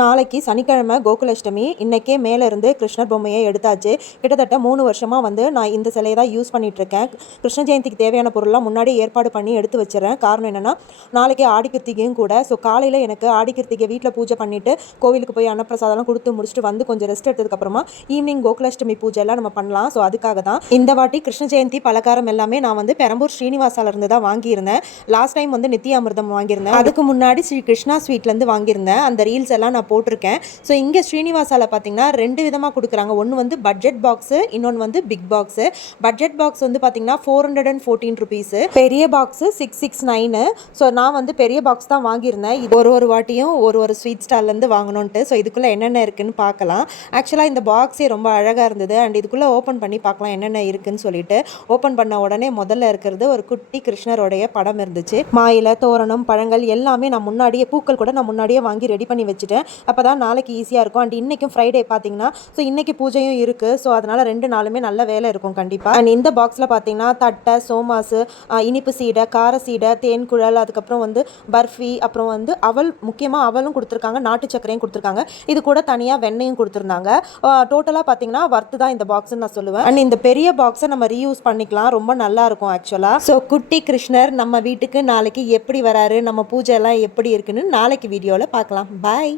நாளைக்கு சனிக்கிழமை கோகுலஷ்டமி இன்றைக்கே மேலே இருந்து கிருஷ்ணர் பொம்மையை எடுத்தாச்சு. கிட்டத்தட்ட மூணு வருஷமாக வந்து நான் இந்த சிலையை தான் யூஸ் பண்ணிகிட்ருக்கேன் இருக்கேன் கிருஷ்ண ஜெயந்திக்கு தேவையான பொருள்லாம் முன்னாடி ஏற்பாடு பண்ணி எடுத்து வச்சிடறேன். காரணம் என்னென்னா நாளைக்கு ஆடிக்கிருத்திகையும் கூட. ஸோ காலையில் எனக்கு ஆடிக்கிருத்திகை வீட்டில் பூஜை பண்ணிவிட்டு கோவிலுக்கு போய் அன்னப்பிரசாதம்லாம் கொடுத்து முடிச்சுட்டு வந்து கொஞ்சம் ரெஸ்ட் எடுத்ததுக்கப்புறமா ஈவினிங் கோகுலஷ்டமி பூஜை எல்லாம் நம்ம பண்ணலாம். ஸோ அதுக்காக தான் இந்த வாட்டி கிருஷ்ண ஜெயந்தி பலகாரம் எல்லாமே நான் வந்து பெரம்பூர் ஸ்ரீனிவாசாலேருந்து தான் வாங்கியிருந்தேன். லாஸ்ட் டைம் வந்து நித்திய அமிர்தம் வாங்கியிருந்தேன். அதுக்கு முன்னாடி ஸ்ரீ கிருஷ்ணா ஸ்வீட்லேருந்து வாங்கியிருந்தேன். அந்த ரீல்ஸ் எல்லாம் நான் போட்டிருக்கேன். ஸோ இங்கே ஸ்ரீனிவாசாவில் பார்த்தீங்கன்னா ரெண்டு விதமாக கொடுக்குறாங்க. ஒன்று வந்து பட்ஜெட் பாக்ஸு இன்னொன்று வந்து பிக் பாக்ஸு பட்ஜெட் பாக்ஸ் வந்து பார்த்தீங்கன்னா four hundred and fourteen rupees பெரிய box six six nine so நான் வந்து பெரிய பாக்ஸ் தான் வாங்கியிருந்தேன். இது ஒரு ஒரு வாட்டியும் ஒரு ஒரு ஸ்வீட் ஸ்டால்லேருந்து வாங்கணுன்ட்டு ஸோ இதுக்குள்ளே என்னென்ன இருக்குன்னு பார்க்கலாம் ஆக்சுவலாக இந்த பாக்ஸே ரொம்ப அழகாக இருந்தது. அண்ட் இதுக்குள்ளே ஓப்பன் பண்ணி பார்க்கலாம் என்னென்ன இருக்குன்னு சொல்லிட்டு. ஓப்பன் பண்ண உடனே முதல்ல இருக்கிறது ஒரு குட்டி கிருஷ்ணருடைய படம் இருந்துச்சு. மாயில தோரணம் பழங்கள் எல்லாமே நான் முன்னாடியே பூக்கள் கூட நான் முன்னாடியே வாங்கி ரெடி பண்ணி வச்சுட்டேன். அப்போ தான் நாளைக்கு ஈஸியாக இருக்கும். அண்ட் இன்றைக்கும் ஃப்ரைடே பார்த்தீங்கன்னா ஸோ இன்றைக்கி பூஜையும் இருக்குது ஸோ அதனால் ரெண்டு நாளுமே நல்ல வேலை இருக்கும் கண்டிப்பாக அண்ட் இந்த பாக்ஸில் பார்த்தீங்கன்னா தட்டை சோமாசு இனிப்பு சீடை கார சீடை தேன் குழல் அதுக்கப்புறம் வந்து பர்ஃபி அப்புறம் வந்து அவல் முக்கியமாக அவலும் கொடுத்துருக்காங்க நாட்டு சர்க்கரையும் கொடுத்துருக்காங்க. இது கூட தனியாக வெண்ணையும் கொடுத்துருந்தாங்க. டோட்டலாக பார்த்தீங்கன்னா ஒர்த்து தான் இந்த பாக்ஸ்னு நான் சொல்லுவேன். அண்ட் இந்த பெரிய பாக்ஸை நம்ம ரீயூஸ் பண்ணிக்கலாம். ரொம்ப நல்லா இருக்கும் ஆக்சுவலாக ஸோ குட்டி கிருஷ்ணர் நம்ம வீட்டுக்கு நாளைக்கு எப்படி வராரு? நம்ம பூஜை எல்லாம் எப்படி இருக்குன்னு நாளைக்கு வீடியோவில் பார்க்கலாம் பாய்